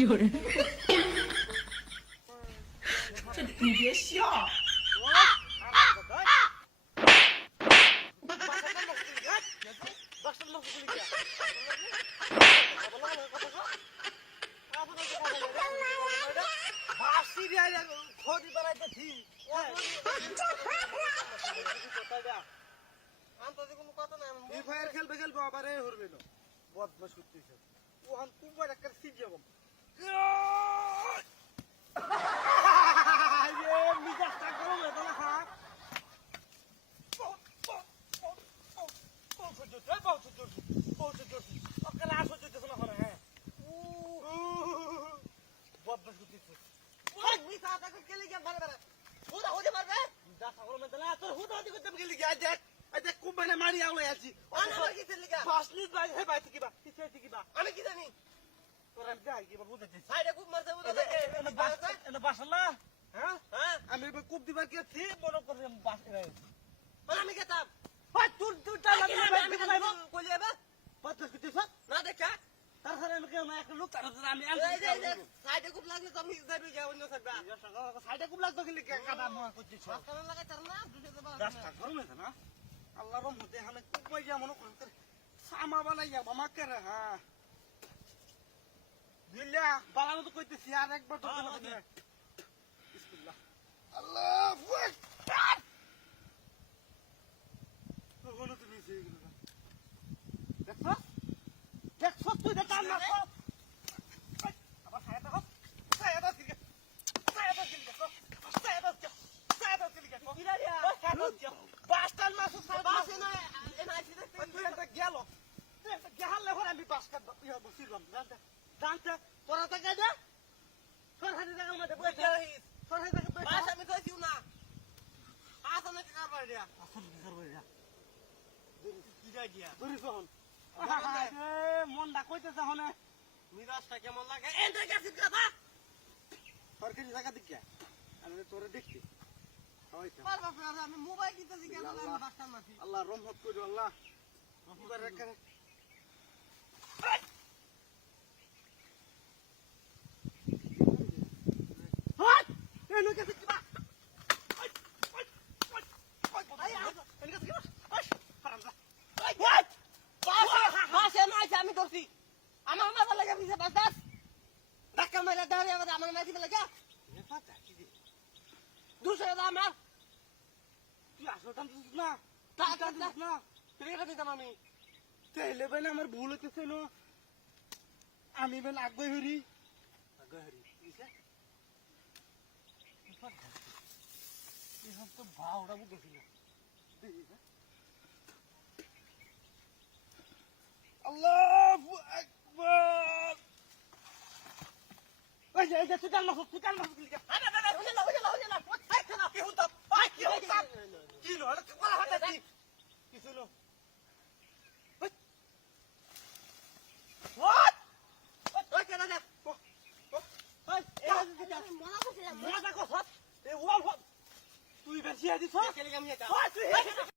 有人，你别笑。খেলবে খেলবে আবার এ হরবে না বদমাশ করতেছে ওখান কুম্বার একটা সিট যাব মারি আলো আছি আমি কি জানি তোরা যাই কি বুঝাচ্ছি সাইডে খুব মারতে বাসলা হ্যাঁ আমি খুব দিবার কি আছি মনে করে বাস আমি গেতাম তুই কইলি এবার পাতলা কিছু না দেখা তারপরে আমি কেন একটা লোক আমি সাইডে খুব লাগলে তো আমি যাইবে যা অন্য সাইডে খুব লাগতো কি কাটা মনে করছিস কারণ লাগাই তার না রাস্তা করো না আল্লাহর রহমতে আমি খুব পয়সা মনে করতে সামা বানাইয়া মামা করে হ্যাঁ দিল্লা বালানো তো কইতেছি আর একবার তো বিসমিল্লাহ আল্লাহু আকবার ওগুলো তুমি সেইগুলো দেখছো দেখছো তুই দেখ না আবার ছায়া দেখো ছায়া দাও কি ছায়া দাও কি দেখো ছায়া দাও কি রিয়া বাস্টার মাছ বাসে না এনআইসি দেখতে তুই একটা গেল তুই একটা গেহালে হরে আমি বাস কাট বসিলাম জানতে তোরা টাকা দে সরকারি টাকা মধ্যে বসে সরকারি টাকা বাস আমি কইছিও না আসলে টাকা পাই দিয়া আসলে টাকা পাই দিয়া কি যাই দিয়া দূরি কোন মনটা কইতেছে হনে মিরাজটা কেমন লাগে এন্টার কাছে কথা সরকারি টাকা দিকে আমি তোরে দেখছি আমি মোবাইল কিনতেছি কেন আমি বাসটার মাছি আল্লাহ রহমত করো আল্লাহ রহমত রাখে আমি করছি আমার মাথা লাগে বাস ধাক্কা মেরে দাঁড়িয়ে আমার মাঝি লাগে 200 টাকা আমার তুই আসল টান দিস না টাকা দিতাম আমি তাইলে বেন আমার ভুল হইতেছে না আমি বেন আগে হরি এসব তো ভাওটা বুঝতেছি না আল্লাহু আকবার এই যে সুকাল মাছ কি তুই বেশি দিছ